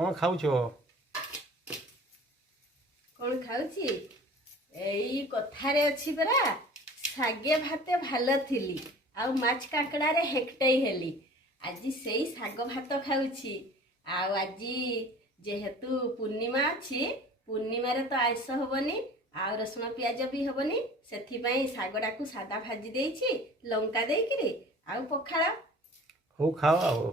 कौन खाऊ कौन खाऊची एई कथारे अच्छी परा सागे भाते भाल थिली आउ माछ कांकड़ा रे हेक्टई हेली आज सेई साग भात खाऊची आउ आज जेहेतु पूर्णिमा अच्छी पूर्णिमा रे तो आइस हबनी आउ रसुण पियाज भी हबनी सेथिपाई सागडा को सादा भाजी देइछि लंका देइकिरी आउ पखाळा हो खाओ।